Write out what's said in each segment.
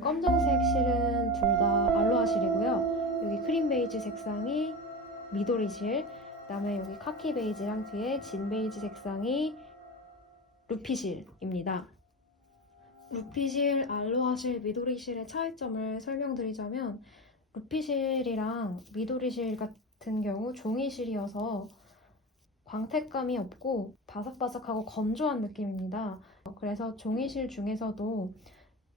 검정색 실은 둘 다 알로하 실이고요. 여기 크림 베이지 색상이 미도리 실, 그다음에 여기 카키 베이지랑 뒤에 진 베이지 색상이 루피 실입니다. 루피 실, 알로하 실, 미도리 실의 차이점을 설명드리자면 루피 실이랑 미도리 실 같은 경우 종이 실이어서 광택감이 없고 바삭바삭하고 건조한 느낌입니다. 그래서 종이실 중에서도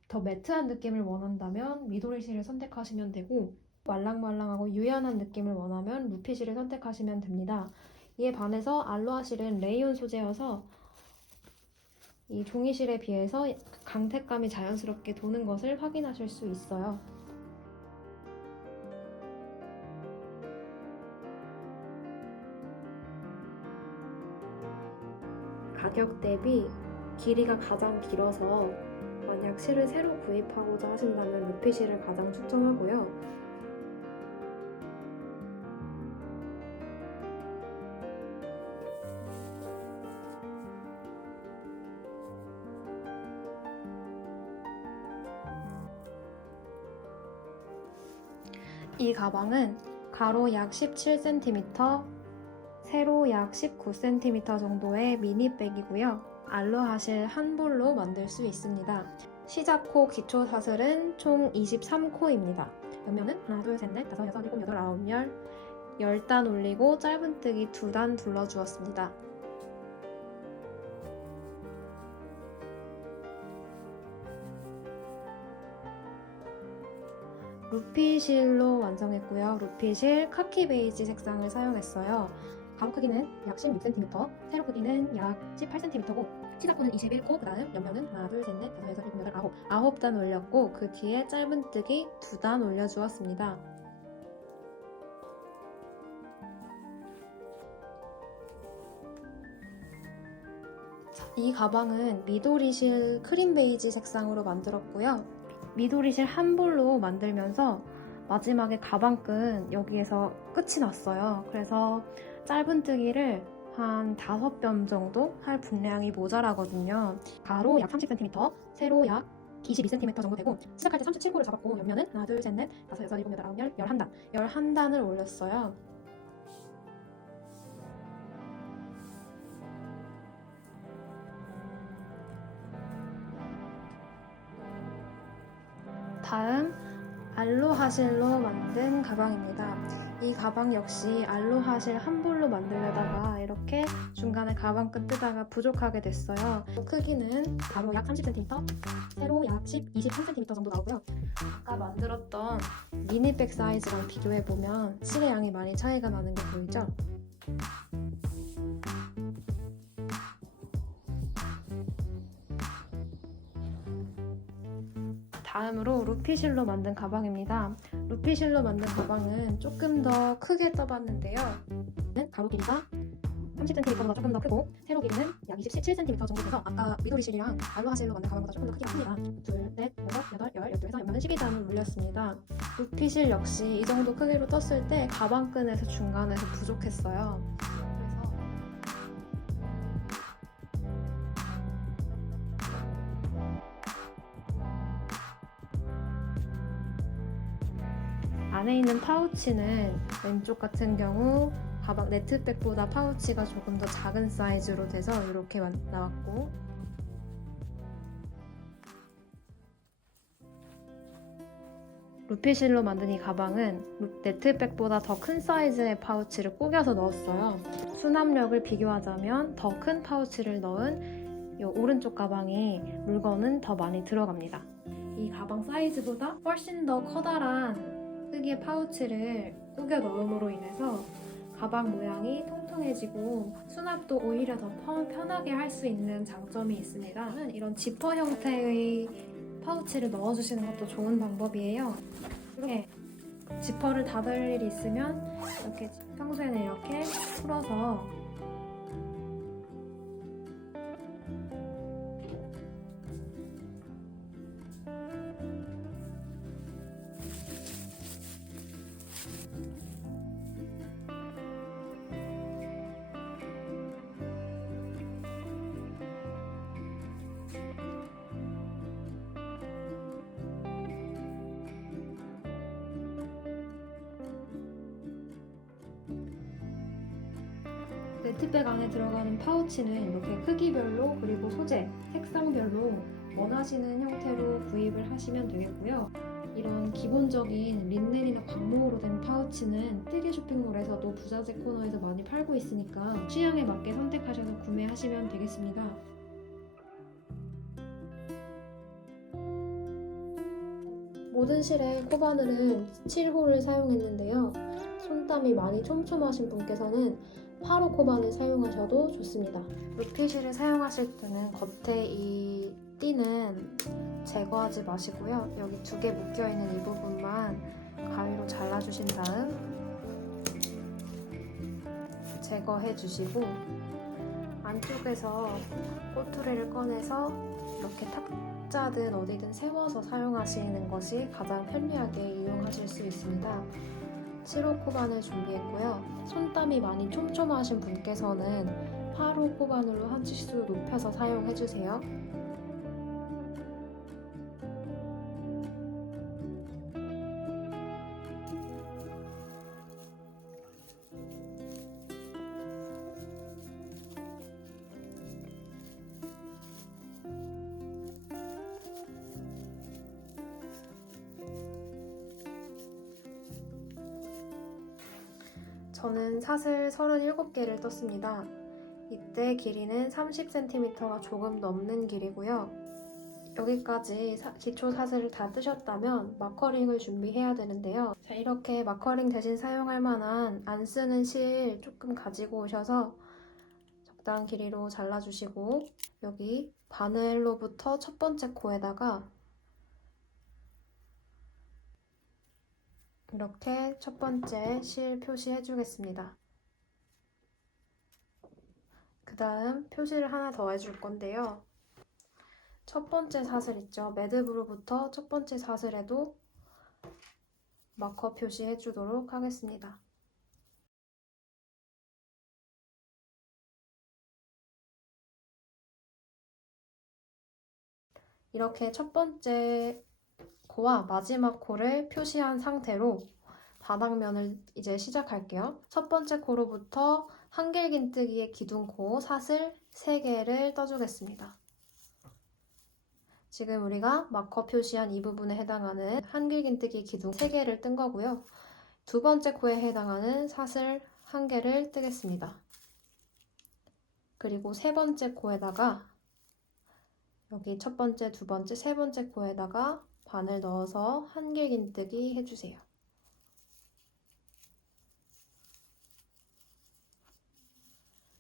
더 매트한 느낌을 원한다면 미도리실을 선택하시면 되고, 말랑말랑하고 유연한 느낌을 원하면 루피실을 선택하시면 됩니다. 이에 반해서 알로하실은 레이온 소재여서 이 종이실에 비해서 광택감이 자연스럽게 도는 것을 확인하실 수 있어요. 가격 대비 길이가 가장 길어서 만약 실을 새로 구입하고자 하신다면 루피실을 가장 추천하고요. 이 가방은 가로 약 17cm, 세로 약 19cm 정도의 미니백이고요. 알로하실 한 볼로 만들 수 있습니다. 시작코 기초 사슬은 총 23코입니다. 옆면은 하나, 둘, 셋, 넷, 다섯, 여섯, 일곱, 여덟, 아홉, 열 10단 올리고 짧은뜨기 2단 둘러주었습니다. 루피실로 완성했고요. 루피실 카키 베이지 색상을 사용했어요. 가로 크기는 약 16cm, 세로 크기는 약 18cm고 시작코는 21코, 그 다음 옆면은 하나, 둘, 셋, 넷, 다섯, 여섯, 일곱, 여덟, 아홉 9단 올렸고 그 뒤에 짧은뜨기 2단 올려주었습니다. 이 가방은 미도리실 크림 베이지 색상으로 만들었고요. 미도리실 한 볼로 만들면서 마지막에 가방끈 여기에서 끝이 났어요. 그래서 짧은뜨기를 한 5뼘 정도 할 분량이 모자라거든요. 가로 약 30cm, 세로 약 22cm 정도 되고 시작할 때 37코를 잡았고 옆면은 하나, 둘, 셋, 넷, 다섯, 여섯, 일곱, 여덟, 아홉, 열, 11단 11단을 올렸어요. 다음 알로하실로 만든 가방입니다. 이 가방 역시 알로하실 한 볼로 만들려다가 이렇게 중간에 가방끈 뜨다가 부족하게 됐어요. 크기는 가로 약 30cm, 세로 약 23cm 정도 나오고요. 아까 만들었던 미니백 사이즈랑 비교해보면 실의 양이 많이 차이가 나는 게 보이죠? 다음으로 루피실로 만든 가방입니다. 루피실로 만든 가방은 조금 더 크게 떠봤는데요. 가로 길이가 30cm보다 조금 더 크고 세로 길이는 약 27cm 정도 돼서 아까 미도리실이랑 알로하실로 만든 가방보다 조금 더 크긴 합니다. 둘, 넷, 여섯, 여덟, 열, 12에서 옆면은 12단을 올렸습니다. 루피실 역시 이 정도 크기로 떴을 때 가방끈에서 중간에서 부족했어요. 안에 있는 파우치는 왼쪽 같은 경우 가방 네트백보다 파우치가 조금 더 작은 사이즈로 돼서 이렇게 나왔고, 루피실로 만든 이 가방은 네트백보다 더 큰 사이즈의 파우치를 꾸겨서 넣었어요. 수납력을 비교하자면 더 큰 파우치를 넣은 이 오른쪽 가방이 물건은 더 많이 들어갑니다. 이 가방 사이즈보다 훨씬 더 커다란 크기의 파우치를 꾸겨 넣음으로 인해서 가방 모양이 통통해지고 수납도 오히려 더 편하게 할 수 있는 장점이 있습니다. 이런 지퍼 형태의 파우치를 넣어주시는 것도 좋은 방법이에요. 이렇게 지퍼를 닫을 일이 있으면 이렇게 평소에는 이렇게 풀어서 벨트백 안에 들어가는 파우치는 이렇게 크기별로 그리고 소재, 색상별로 원하시는 형태로 구입을 하시면 되겠고요. 이런 기본적인 린넨이나 광목으로 된 파우치는 세계 쇼핑몰에서도 부자재 코너에서 많이 팔고 있으니까 취향에 맞게 선택하셔서 구매하시면 되겠습니다. 모든 실에 코바늘은 7호를 사용했는데요. 손땀이 많이 촘촘하신 분께서는 8호 코바늘 사용하셔도 좋습니다. 루피실을 사용하실 때는 겉에 이 띠는 제거하지 마시고요. 여기 2개 묶여있는 이 부분만 가위로 잘라주신 다음 제거해 주시고 안쪽에서 꼬투리를 꺼내서 이렇게 탁자든 어디든 세워서 사용하시는 것이 가장 편리하게 이용하실 수 있습니다. 7호 코바늘 준비했고요. 손땀이 많이 촘촘하신 분께서는 8호 코바늘로 한 치수 높여서 사용해주세요. 저는 사슬 37개를 떴습니다. 이때 길이는 30cm가 조금 넘는 길이고요. 여기까지 기초 사슬을 다 뜨셨다면 마커링을 준비해야 되는데요. 자, 이렇게 마커링 대신 사용할 만한 안 쓰는 실 조금 가지고 오셔서 적당한 길이로 잘라주시고 여기 바늘로부터 첫 번째 코에다가 이렇게 첫 번째 실 표시해 주겠습니다. 그 다음 표시를 하나 더 해줄 건데요. 첫 번째 사슬 있죠? 매듭으로부터 첫 번째 사슬에도 마커 표시해 주도록 하겠습니다. 이렇게 첫 번째 코와 마지막 코를 표시한 상태로 바닥면을 이제 시작할게요. 첫 번째 코로부터 한길긴뜨기의 기둥코 사슬 3개를 떠주겠습니다. 지금 우리가 마커 표시한 이 부분에 해당하는 한길긴뜨기 기둥 3개를 뜬 거고요. 두 번째 코에 해당하는 사슬 1개를 뜨겠습니다. 그리고 세 번째 코에다가 여기 첫 번째, 두 번째, 세 번째 코에다가 바늘 넣어서 한길긴뜨기 해주세요.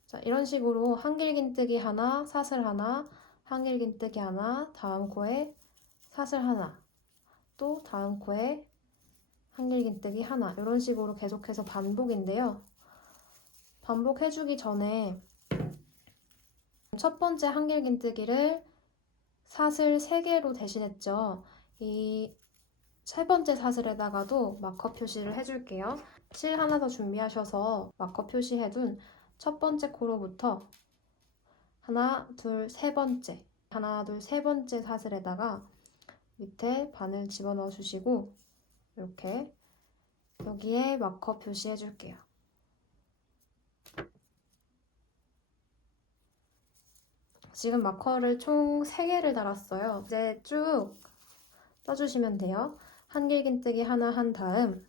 자, 이런 식으로 한길긴뜨기 하나, 사슬 하나, 한길긴뜨기 하나, 다음 코에 사슬 하나, 또 다음 코에 한길긴뜨기 하나, 이런 식으로 계속해서 반복인데요. 반복해주기 전에 첫 번째 한길긴뜨기를 사슬 3개로 대신했죠. 이 세 번째 사슬에다가도 마커 표시를 해줄게요. 실 하나 더 준비하셔서 마커 표시해둔 첫 번째 코로부터 하나, 둘, 세 번째, 하나, 둘, 세 번째 사슬에다가 밑에 바늘 집어넣어 주시고 이렇게 여기에 마커 표시해 줄게요. 지금 마커를 총 3개를 달았어요. 이제 쭉 떠주시면 돼요. 한길긴뜨기 하나 한 다음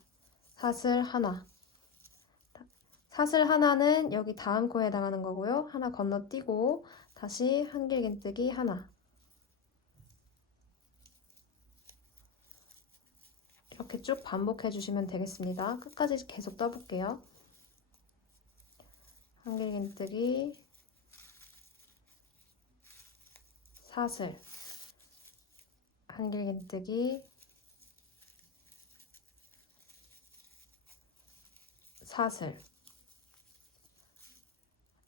사슬 하나, 사슬 하나는 여기 다음 코에 해당하는 거고요. 하나 건너뛰고 다시 한길긴뜨기 하나, 이렇게 쭉 반복해 주시면 되겠습니다. 끝까지 계속 떠볼게요. 한길긴뜨기, 사슬, 한길긴뜨기, 사슬,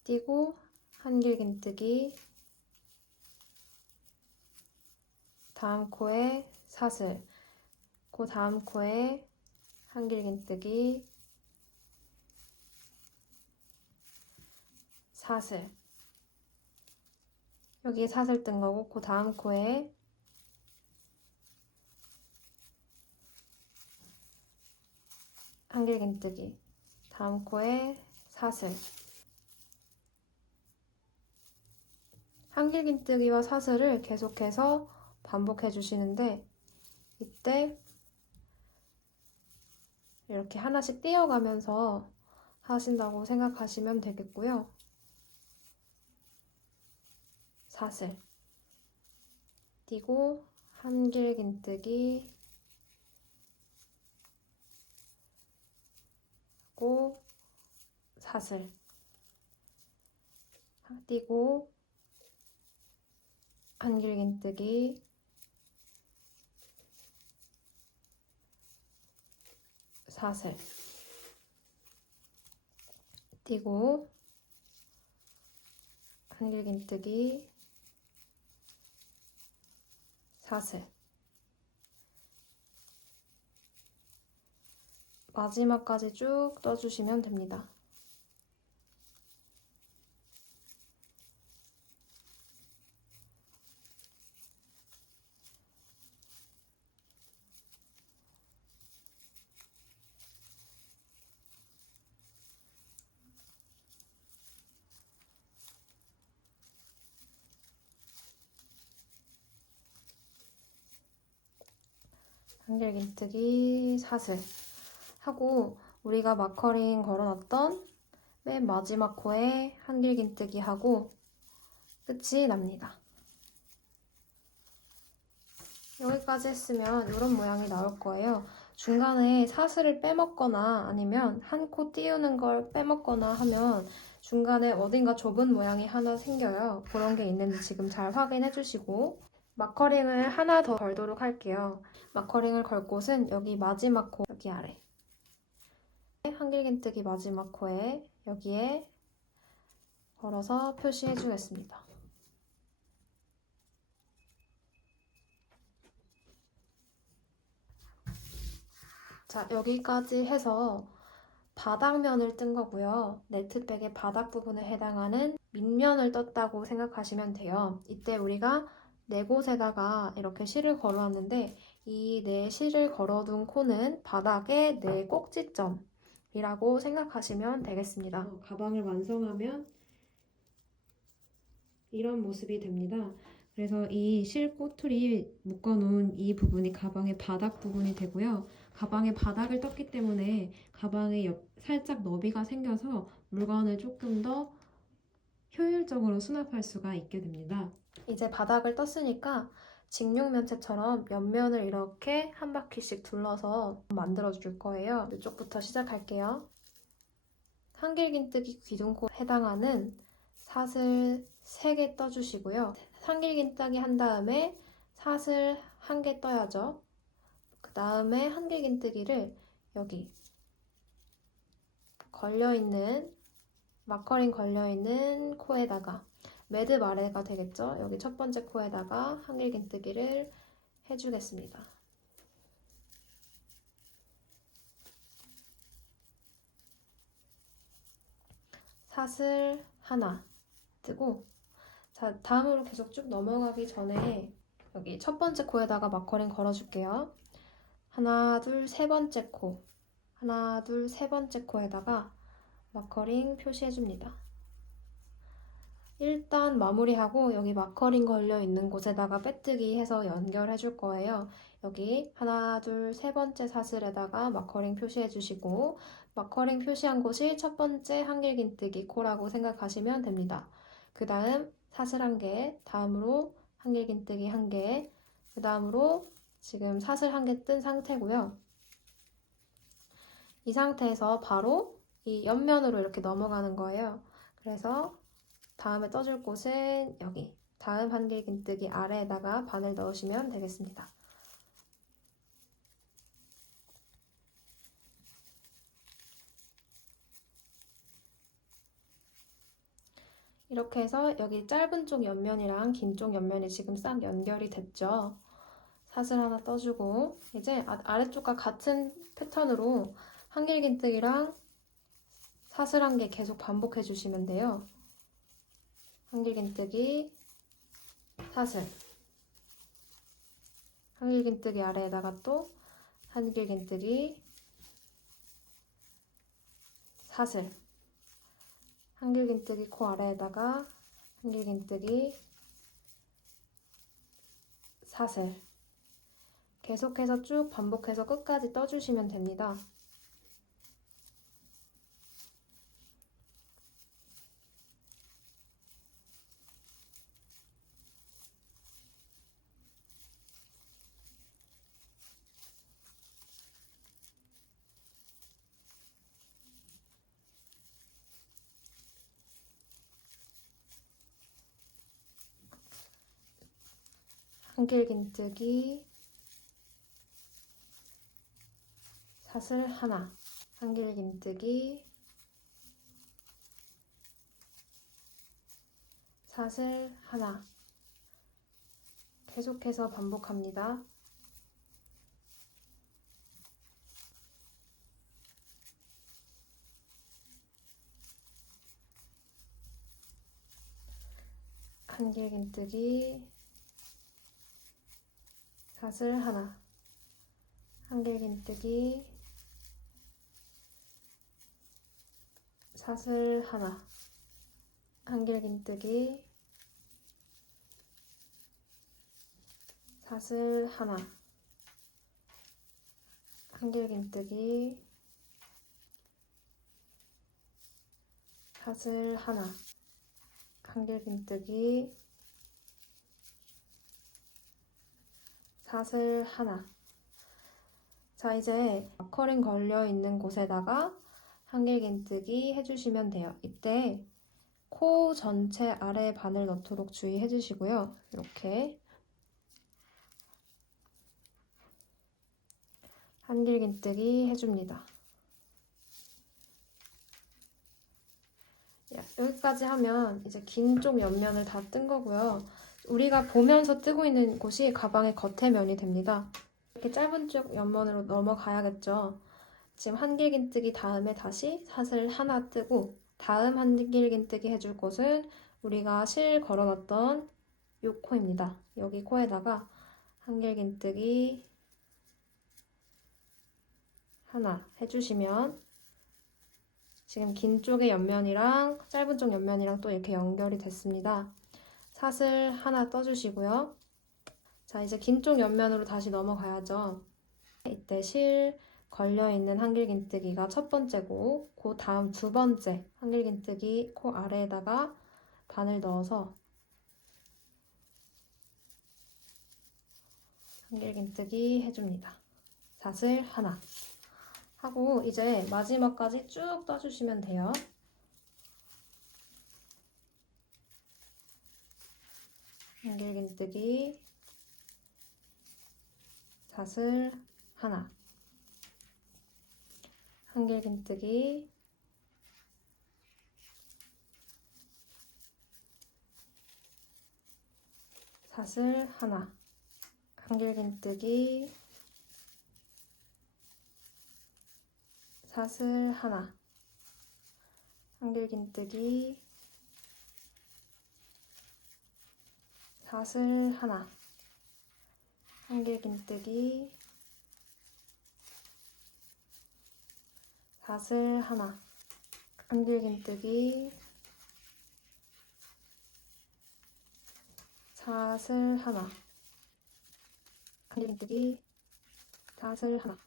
띄고 한길긴뜨기, 다음 코에 사슬, 그 다음 코에 한길긴뜨기, 사슬, 여기 사슬 뜬 거고 그 다음 코에 한길긴뜨기, 다음 코에 사슬, 한길긴뜨기와 사슬을 계속해서 반복해 주시는데 이때 이렇게 하나씩 띄어가면서 하신다고 생각하시면 되겠고요. 사슬 띄고 한길긴뜨기 하고 사슬 띄고 한길긴뜨기 사슬 띄고 한길긴뜨기 사슬 마지막까지 쭉 떠주시면 됩니다. 한길긴뜨기 사슬 하고 우리가 마커링 걸어놨던 맨 마지막 코에 한길긴뜨기 하고 끝이 납니다. 여기까지 했으면 이런 모양이 나올 거예요. 중간에 사슬을 빼먹거나 아니면 한 코 띄우는 걸 빼먹거나 하면 중간에 어딘가 좁은 모양이 하나 생겨요. 그런 게 있는지 지금 잘 확인해 주시고 마커링을 하나 더 걸도록 할게요. 마커링을 걸 곳은 여기 마지막 코 여기 아래 한길긴뜨기 마지막 코에 여기에 걸어서 표시해 주겠습니다. 자, 여기까지 해서 바닥면을 뜬 거고요. 네트백의 바닥 부분에 해당하는 밑면을 떴다고 생각하시면 돼요. 이때 우리가 네 곳에다가 이렇게 실을 걸어놨는데 이 네 실을 걸어둔 코는 바닥의 네 꼭지점이라고 생각하시면 되겠습니다. 가방을 완성하면 이런 모습이 됩니다. 그래서 이 실 꼬투리 묶어놓은 이 부분이 가방의 바닥 부분이 되고요. 가방의 바닥을 떴기 때문에 가방에 살짝 너비가 생겨서 물건을 조금 더 효율적으로 수납할 수가 있게 됩니다. 이제 바닥을 떴으니까 직육면체처럼 옆면을 이렇게 한 바퀴씩 둘러서 만들어 줄 거예요. 이쪽부터 시작할게요. 한길긴뜨기 귀둥코에 해당하는 사슬 3개 떠주시고요. 한길긴뜨기 한 다음에 사슬 1개 떠야죠. 그 다음에 한길긴뜨기를 여기 걸려있는 마커링 걸려있는 코에다가 매듭 아래가 되겠죠. 여기 첫 번째 코에다가 한길긴뜨기를 해주겠습니다. 사슬 하나 뜨고 자, 다음으로 계속 쭉 넘어가기 전에 여기 첫 번째 코에다가 마커링 걸어줄게요. 하나, 둘, 세 번째 코 하나, 둘, 세 번째 코에다가 마커링 표시해줍니다. 일단 마무리하고 여기 마커링 걸려있는 곳에다가 빼뜨기 해서 연결해줄 거예요. 여기 하나, 둘, 세 번째 사슬에다가 마커링 표시해주시고 마커링 표시한 곳이 첫 번째 한길긴뜨기 코라고 생각하시면 됩니다. 그 다음 사슬 1개, 다음으로 한길긴뜨기 1개, 그 다음으로 지금 사슬 1개 뜬 상태고요. 이 상태에서 바로 이 옆면으로 이렇게 넘어가는 거예요. 그래서 다음에 떠줄 곳은 여기 다음 한길긴뜨기 아래에다가 바늘 넣으시면 되겠습니다. 이렇게 해서 여기 짧은 쪽 옆면이랑 긴 쪽 옆면이 지금 싹 연결이 됐죠. 사슬 하나 떠주고 이제 아래쪽과 같은 패턴으로 한길긴뜨기랑 사슬 1개 계속 반복해 주시면 돼요. 한길긴뜨기 사슬 한길긴뜨기 아래에다가 또 한길긴뜨기 사슬 한길긴뜨기 코 아래에다가 한길긴뜨기 사슬. 계속해서 쭉 반복해서 끝까지 떠주시면 됩니다. 한길긴뜨기, 사슬 하나, 한길긴뜨기, 사슬 하나. 계속해서 반복합니다. 한길긴뜨기, 사슬 하나, 한길긴뜨기, 사슬 하나, 한길긴뜨기, 사슬 하나, 한길긴뜨기, 사슬 하나, 한길긴뜨기, 사슬 하나. 자, 이제 마커링 걸려있는 곳에다가 한길긴뜨기 해주시면 돼요. 이때 코 전체 아래 바늘 넣도록 주의해 주시고요. 이렇게 한길긴뜨기 해줍니다. 여기까지 하면 이제 긴 쪽 옆면을 다 뜬 거고요. 우리가 보면서 뜨고 있는 곳이 가방의 겉에 면이 됩니다. 이렇게 짧은 쪽 옆면으로 넘어가야겠죠. 지금 한길긴뜨기 다음에 다시 사슬 하나 뜨고 다음 한길긴뜨기 해줄 곳은 우리가 실 걸어놨던 이 코입니다. 여기 코에다가 한길긴뜨기 하나 해주시면 지금 긴 쪽의 옆면이랑 짧은 쪽 옆면이랑 또 이렇게 연결이 됐습니다. 사슬 하나 떠주시고요. 자, 이제 긴 쪽 옆면으로 다시 넘어가야죠. 이때 실 걸려있는 한길긴뜨기가 첫 번째고 그 다음 두 번째 한길긴뜨기 코 아래에다가 바늘 넣어서 한길긴뜨기 해줍니다. 사슬 하나 하고 이제 마지막까지 쭉 떠주시면 돼요. 한길긴뜨기, 사슬 하나, 한길긴뜨기, 사슬 하나, 한길긴뜨기, 사슬 하나, 한길긴뜨기, 사슬 하나, 한길긴뜨기, 사슬 하나, 한길긴뜨기, 사슬 하나, 한길긴뜨기, 사슬 하나.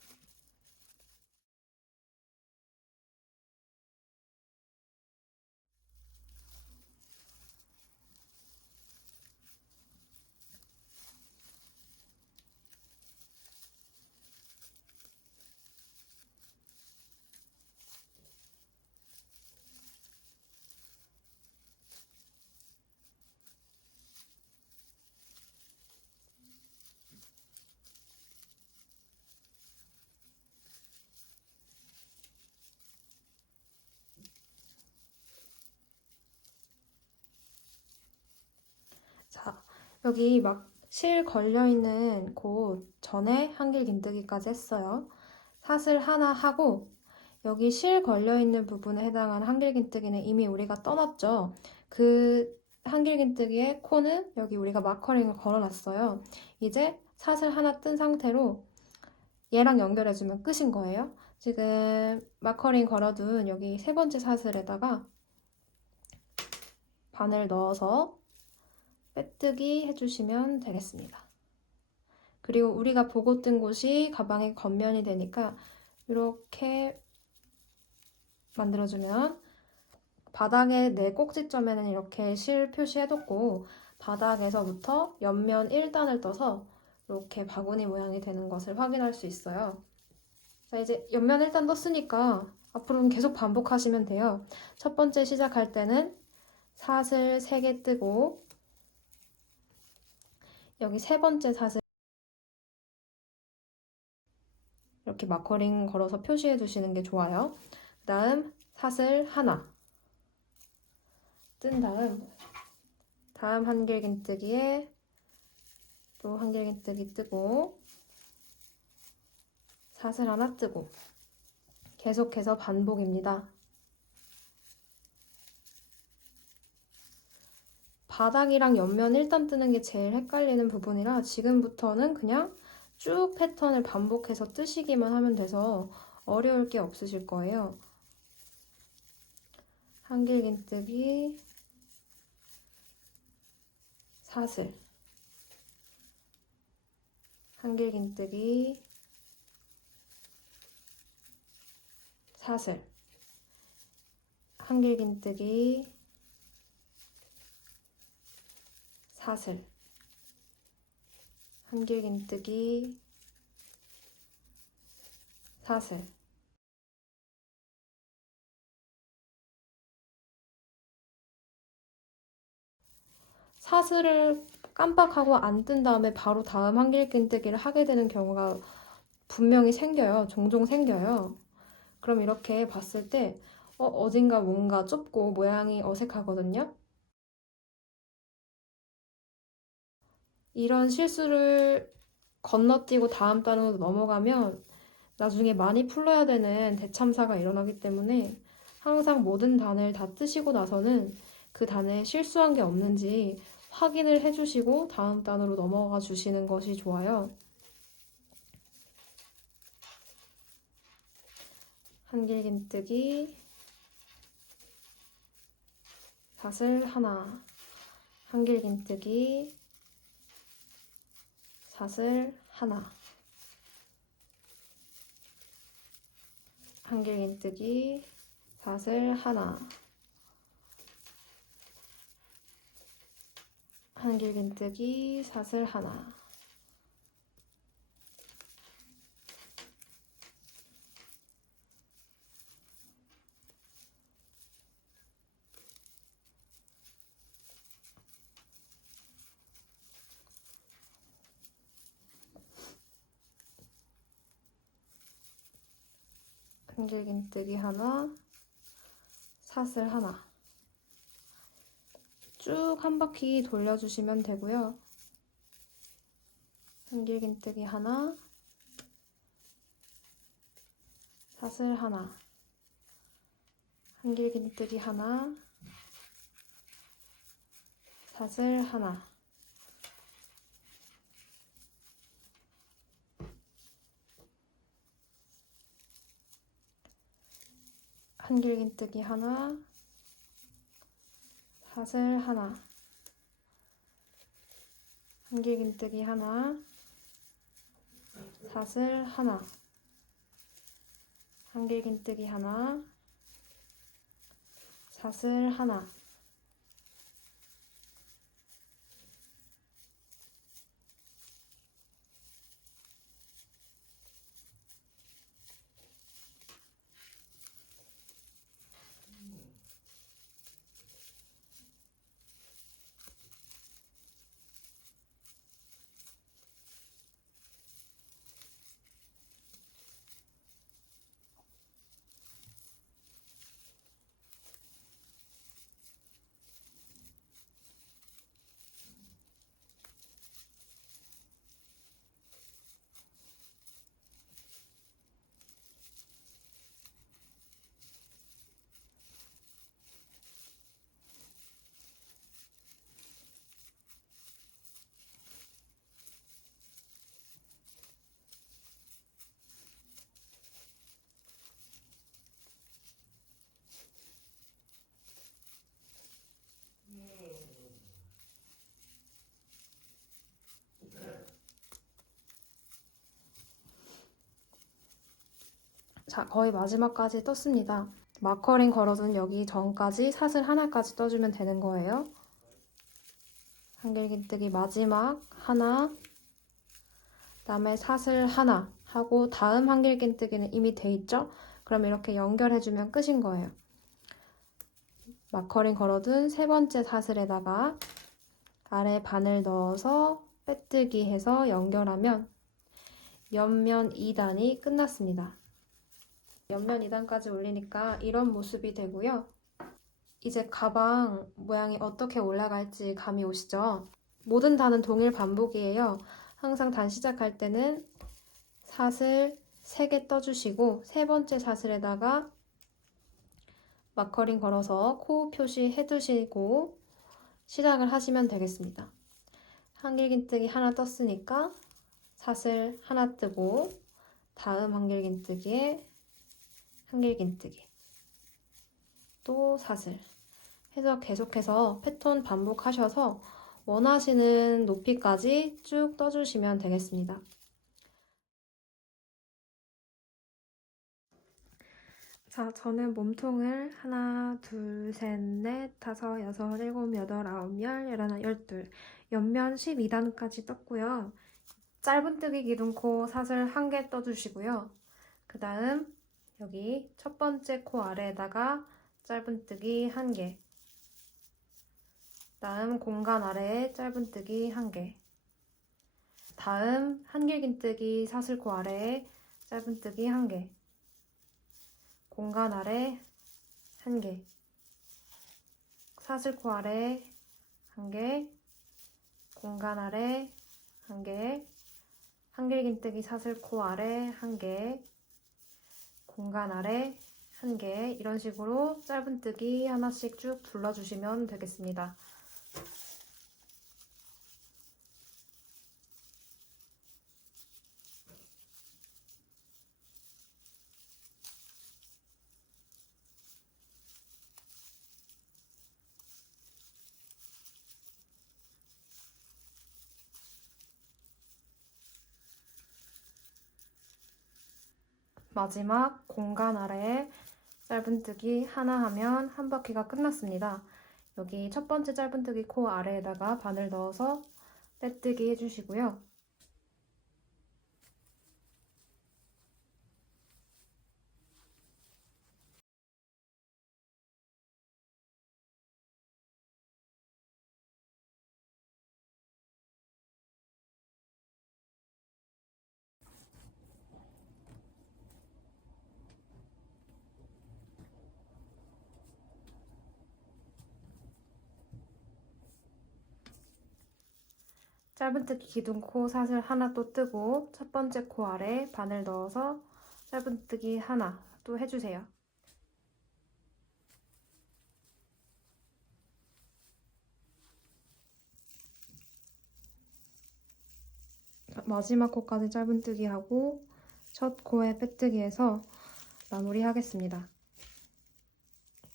자, 여기 막 실 걸려있는 곳 전에 한길긴뜨기까지 했어요. 사슬 하나 하고 여기 실 걸려있는 부분에 해당하는 한길긴뜨기는 이미 우리가 떠났죠. 그 한길긴뜨기의 코는 여기 우리가 마커링을 걸어놨어요. 이제 사슬 하나 뜬 상태로 얘랑 연결해주면 끝인 거예요. 지금 마커링 걸어둔 여기 세 번째 사슬에다가 바늘 넣어서 빼뜨기 해주시면 되겠습니다. 그리고 우리가 보고 뜬 곳이 가방의 겉면이 되니까 이렇게 만들어주면 바닥에 내 꼭지점에는 이렇게 실 표시해뒀고 바닥에서부터 옆면 1단을 떠서 이렇게 바구니 모양이 되는 것을 확인할 수 있어요. 자, 이제 옆면 1단 떴으니까 앞으로는 계속 반복하시면 돼요. 첫 번째 시작할 때는 사슬 3개 뜨고 여기 세 번째 사슬 이렇게 마커링 걸어서 표시해 두시는 게 좋아요. 그 다음 사슬 하나 뜬 다음 한길긴뜨기에 또 한길긴뜨기 뜨고 사슬 하나 뜨고 계속해서 반복입니다. 바닥이랑 옆면 일단 뜨는 게 제일 헷갈리는 부분이라 지금부터는 그냥 쭉 패턴을 반복해서 뜨시기만 하면 돼서 어려울 게 없으실 거예요. 한길긴뜨기 사슬 한길긴뜨기 사슬 한길긴뜨기 사슬 한길긴뜨기 사슬 사슬을 깜빡하고 안 뜬 다음에 바로 다음 한길긴뜨기를 하게 되는 경우가 분명히 생겨요. 종종 생겨요. 그럼 이렇게 봤을 때 어딘가 뭔가 좁고 모양이 어색하거든요. 이런 실수를 건너뛰고 다음 단으로 넘어가면 나중에 많이 풀러야 되는 대참사가 일어나기 때문에 항상 모든 단을 다 뜨시고 나서는 그 단에 실수한 게 없는지 확인을 해주시고 다음 단으로 넘어가 주시는 것이 좋아요. 한길긴뜨기 사슬 하나 한길긴뜨기 사슬 하나 한길긴뜨기 사슬 하나 한길긴뜨기 사슬 하나 한길긴뜨기 하나 사슬 하나 쭉 한 바퀴 돌려주시면 되고요. 한길긴뜨기 하나 사슬 하나 한길긴뜨기 하나 사슬 하나 한길긴뜨기 하나 사슬 하나 한길긴뜨기 하나 사슬 하나 한길긴뜨기 하나 사슬 하나 자, 거의 마지막까지 떴습니다. 마커링 걸어둔 여기 전까지 사슬 하나까지 떠주면 되는 거예요. 한길긴뜨기 마지막 하나, 그다음에 사슬 하나 하고 다음 한길긴뜨기는 이미 돼 있죠? 그럼 이렇게 연결해주면 끝인 거예요. 마커링 걸어둔 세 번째 사슬에다가 아래 바늘 넣어서 빼뜨기 해서 연결하면 옆면 2단이 끝났습니다. 옆면 2단까지 올리니까 이런 모습이 되고요. 이제 가방 모양이 어떻게 올라갈지 감이 오시죠? 모든 단은 동일 반복이에요. 항상 단 시작할 때는 사슬 3개 떠주시고 세 번째 사슬에다가 마커링 걸어서 코 표시해 두시고 시작을 하시면 되겠습니다. 한길긴뜨기 하나 떴으니까 사슬 하나 뜨고 다음 한길긴뜨기에 한길긴뜨기 또 사슬 해서 계속해서 패턴 반복하셔서 원하시는 높이까지 쭉 떠주시면 되겠습니다. 자, 저는 몸통을 하나, 둘, 셋, 넷, 다섯, 여섯, 일곱, 여덟, 아홉, 열, 열하나, 열둘 옆면 12단까지 떴고요. 짧은뜨기 기둥코 사슬 1개 떠주시고요. 그 다음 여기 첫 번째 코 아래에다가 짧은뜨기 1개, 다음 공간 아래에 짧은뜨기 1개, 다음 한길긴뜨기 사슬코 아래에 짧은뜨기 1개, 공간 아래 1개, 사슬코 아래 1개, 공간 아래 1개, 한길긴뜨기 사슬코 아래 1개, 공간 아래 1개, 이런 식으로 짧은뜨기 하나씩 쭉 둘러주시면 되겠습니다. 마지막 공간 아래에 짧은뜨기 하나 하면 한 바퀴가 끝났습니다. 여기 첫 번째 짧은뜨기 코 아래에다가 바늘 넣어서 빼뜨기 해주시고요. 짧은뜨기 기둥코 사슬 하나 또 뜨고 첫 번째 코 아래 바늘 넣어서 짧은뜨기 하나 또 해주세요. 마지막 코까지 짧은뜨기 하고 첫 코에 빼뜨기 해서 마무리 하겠습니다.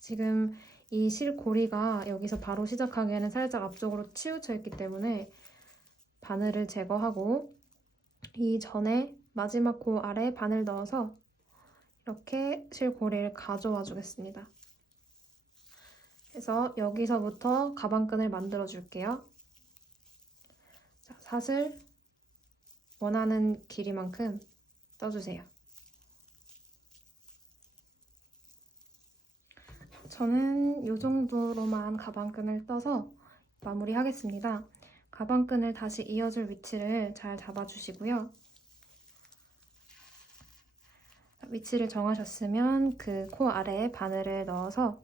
지금 이 실고리가 여기서 바로 시작하기에는 살짝 앞쪽으로 치우쳐 있기 때문에 바늘을 제거하고 이 전에 마지막 코 아래 바늘 넣어서 이렇게 실고리를 가져와 주겠습니다. 그래서 여기서부터 가방끈을 만들어 줄게요. 자, 사슬 원하는 길이만큼 떠주세요. 저는 이 정도로만 가방끈을 떠서 마무리하겠습니다. 가방끈을 다시 이어줄 위치를 잘 잡아주시고요. 위치를 정하셨으면 그 코 아래에 바늘을 넣어서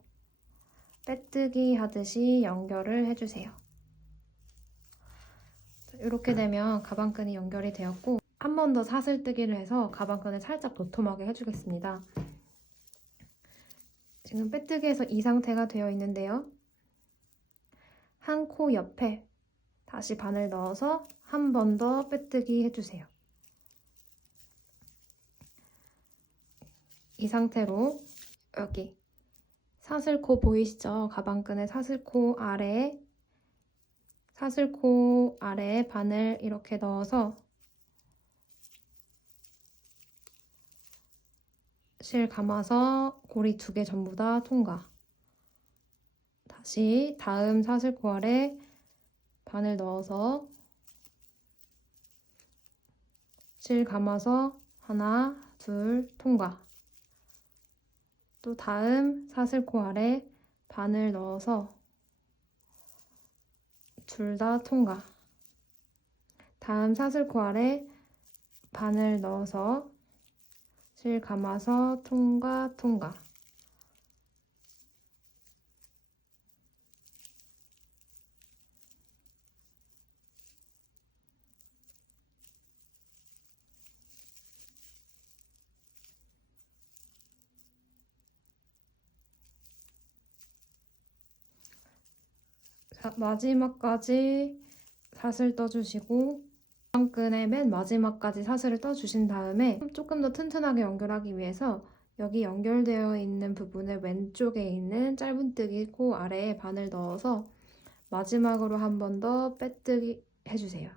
빼뜨기 하듯이 연결을 해주세요. 이렇게 되면 가방끈이 연결이 되었고 한 번 더 사슬뜨기를 해서 가방끈을 살짝 도톰하게 해주겠습니다. 지금 빼뜨기에서 이 상태가 되어 있는데요. 한 코 옆에 다시 바늘 넣어서 한 번 더 빼뜨기 해주세요. 이 상태로 여기 사슬코 보이시죠? 가방끈의 사슬코 아래에 바늘 이렇게 넣어서 실 감아서 고리 2개 전부 다 통과. 다시 다음 사슬코알에 바늘 넣어서 실 감아서 하나, 둘, 통과. 또 다음 사슬코알에 바늘 넣어서 둘 다 통과. 다음 사슬코알에 바늘 넣어서 실 감아서 통과, 통과. 자, 마지막까지 사슬 떠주시고 가방끈의 맨 마지막까지 사슬을 떠주신 다음에 조금 더 튼튼하게 연결하기 위해서 여기 연결되어 있는 부분의 왼쪽에 있는 짧은뜨기 코 아래에 바늘 넣어서 마지막으로 한 번 더 빼뜨기 해주세요.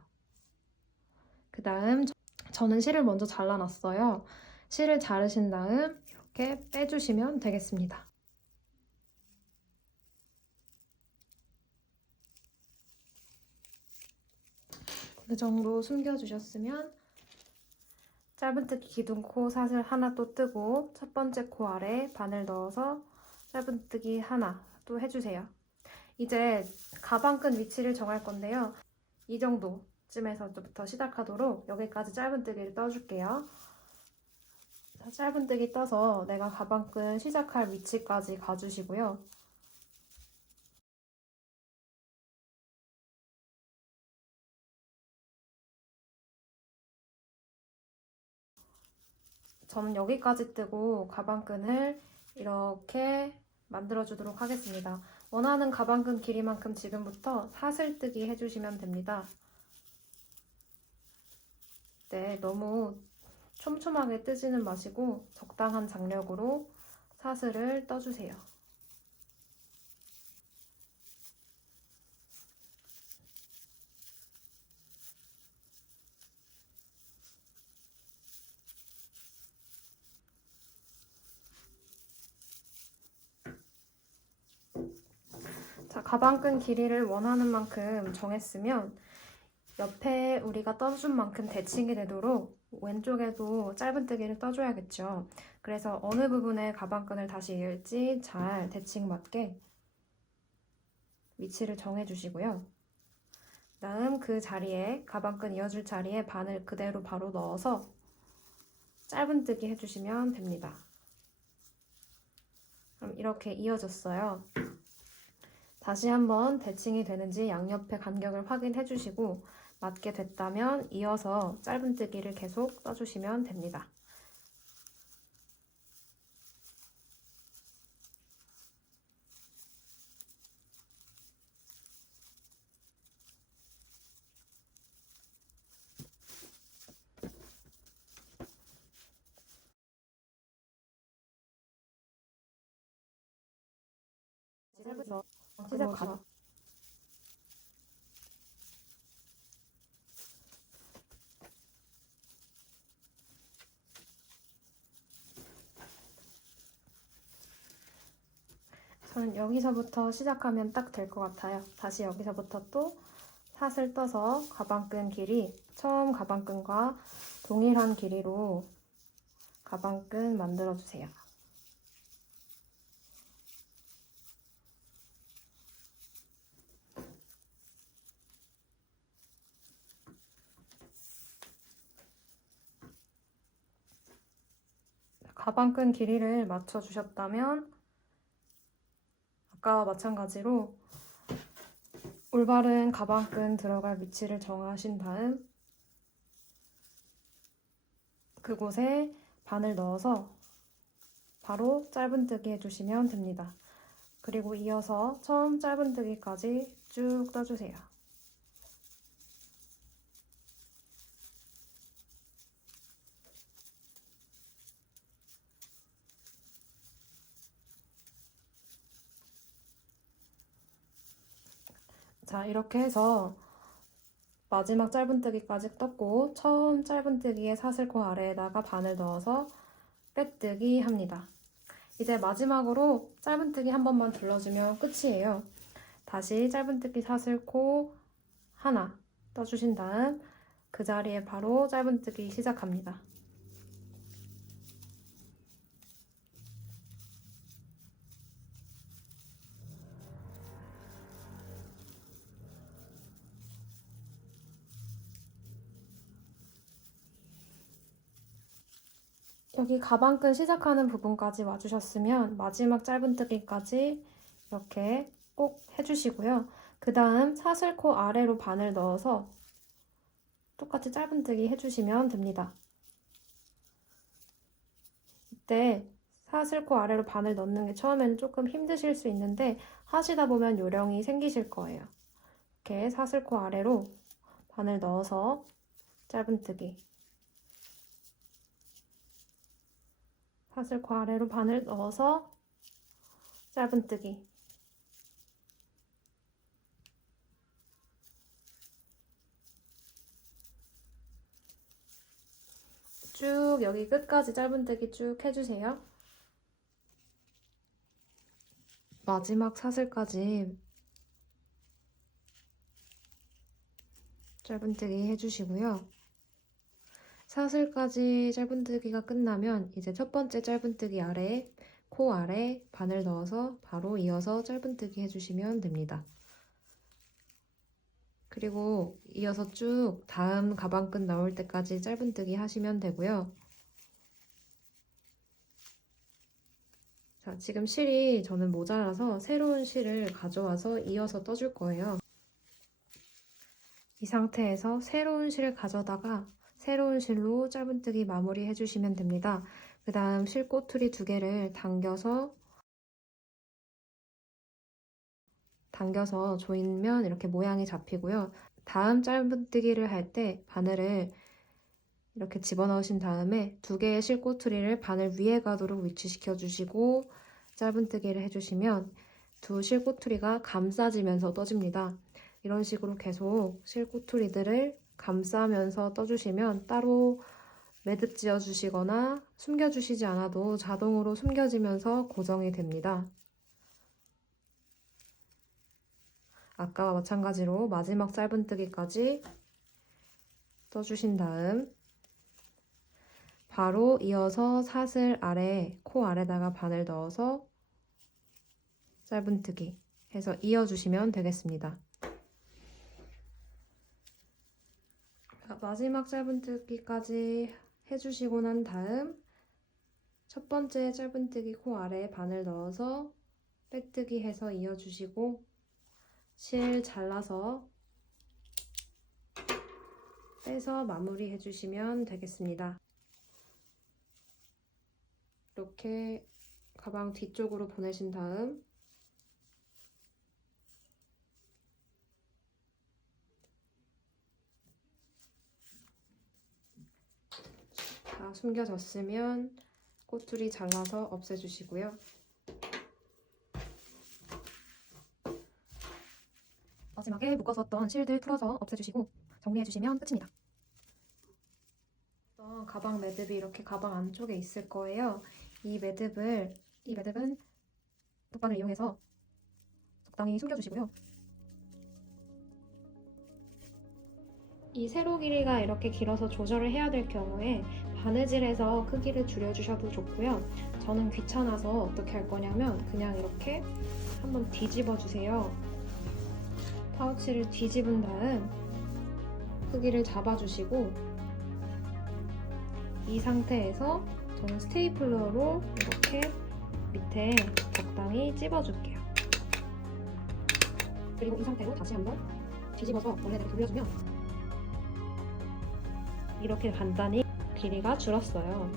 그 다음 저는 실을 먼저 잘라놨어요. 실을 자르신 다음 이렇게 빼주시면 되겠습니다. 그 정도 숨겨주셨으면 짧은뜨기 기둥코 사슬 하나 또 뜨고 첫 번째 코 아래 바늘 넣어서 짧은뜨기 하나 또 해주세요. 이제 가방끈 위치를 정할 건데요. 이 정도쯤에서부터 시작하도록 여기까지 짧은뜨기를 떠줄게요. 짧은뜨기 떠서 내가 가방끈 시작할 위치까지 가주시고요. 저는 여기까지 뜨고 가방끈을 이렇게 만들어주도록 하겠습니다. 원하는 가방끈 길이만큼 지금부터 사슬뜨기 해주시면 됩니다. 네, 너무 촘촘하게 뜨지는 마시고 적당한 장력으로 사슬을 떠주세요. 자, 가방끈 길이를 원하는 만큼 정했으면 옆에 우리가 떠준 만큼 대칭이 되도록 왼쪽에도 짧은뜨기를 떠줘야겠죠. 그래서 어느 부분에 가방끈을 다시 이을지 잘 대칭 맞게 위치를 정해주시고요. 다음 그 자리에 가방끈 이어줄 자리에 바늘 그대로 바로 넣어서 짧은뜨기 해주시면 됩니다. 그럼 이렇게 이어졌어요. 다시 한번 대칭이 되는지 양옆의 간격을 확인해 주시고 맞게 됐다면 이어서 짧은뜨기를 계속 떠주시면 됩니다. 시작하죠. 저는 여기서부터 시작하면 딱 될 것 같아요. 다시 여기서부터 또 사슬 떠서 가방끈 길이 처음 가방끈과 동일한 길이로 가방끈 만들어주세요. 가방끈 길이를 맞춰주셨다면 아까와 마찬가지로 올바른 가방끈 들어갈 위치를 정하신 다음 그곳에 바늘 넣어서 바로 짧은뜨기 해주시면 됩니다. 그리고 이어서 처음 짧은뜨기까지 쭉 떠주세요. 자, 이렇게 해서 마지막 짧은뜨기까지 떴고 처음 짧은뜨기의 사슬코 아래에다가 바늘 넣어서 빼뜨기 합니다. 이제 마지막으로 짧은뜨기 한 번만 둘러주면 끝이에요. 다시 짧은뜨기 사슬코 하나 떠주신 다음 그 자리에 바로 짧은뜨기 시작합니다. 여기 가방끈 시작하는 부분까지 와주셨으면 마지막 짧은뜨기까지 이렇게 꼭 해주시고요. 그 다음 사슬코 아래로 바늘 넣어서 똑같이 짧은뜨기 해주시면 됩니다. 이때 사슬코 아래로 바늘 넣는 게 처음에는 조금 힘드실 수 있는데 하시다 보면 요령이 생기실 거예요. 이렇게 사슬코 아래로 바늘 넣어서 짧은뜨기, 사슬코 아래로 바늘 넣어서 짧은뜨기, 쭉 여기 끝까지 짧은뜨기 쭉 해주세요. 마지막 사슬까지 짧은뜨기 해주시고요. 사슬까지 짧은뜨기가 끝나면 이제 첫 번째 짧은뜨기 아래, 코 아래 바늘 넣어서 바로 이어서 짧은뜨기 해주시면 됩니다. 그리고 이어서 쭉 다음 가방끈 나올 때까지 짧은뜨기 하시면 되고요. 자, 지금 실이 저는 모자라서 새로운 실을 가져와서 이어서 떠줄 거예요. 이 상태에서 새로운 실을 가져다가 새로운 실로 짧은뜨기 마무리 해주시면 됩니다. 그 다음 실 꼬투리 2개를 당겨서 조이면 이렇게 모양이 잡히고요. 다음 짧은뜨기를 할 때 바늘을 이렇게 집어넣으신 다음에 2개의 실 꼬투리를 바늘 위에 가도록 위치시켜 주시고 짧은뜨기를 해주시면 두 실 꼬투리가 감싸지면서 떠집니다. 이런 식으로 계속 실 꼬투리들을 감싸면서 떠주시면 따로 매듭 지어 주시거나 숨겨 주시지 않아도 자동으로 숨겨지면서 고정이 됩니다. 아까와 마찬가지로 마지막 짧은뜨기까지 떠주신 다음 바로 이어서 사슬 아래, 코 아래다가 바늘 넣어서 짧은뜨기 해서 이어주시면 되겠습니다. 마지막 짧은뜨기까지 해주시고 난 다음 첫 번째 짧은뜨기 코 아래에 바늘 넣어서 빼뜨기 해서 이어주시고 실 잘라서 빼서 마무리 해주시면 되겠습니다. 이렇게 가방 뒤쪽으로 보내신 다음 다 숨겨졌으면 꼬투리 잘라서 없애주시고요. 마지막에 묶어뒀던 실들 풀어서 없애주시고 정리해주시면 끝입니다. 가방 매듭이 이렇게 가방 안쪽에 있을 거예요. 이 매듭은 붓바늘 이용해서 적당히 숨겨주시고요. 이 세로 길이가 이렇게 길어서 조절을 해야 될 경우에 바느질해서 크기를 줄여주셔도 좋고요. 저는 귀찮아서 어떻게 할 거냐면 그냥 이렇게 한번 뒤집어 주세요. 파우치를 뒤집은 다음 크기를 잡아주시고 이 상태에서 저는 스테이플러로 이렇게 밑에 적당히 찝어줄게요. 그리고 이 상태로 다시 한번 뒤집어서 원래대로 돌려주면 이렇게 간단히 길이가 줄었어요.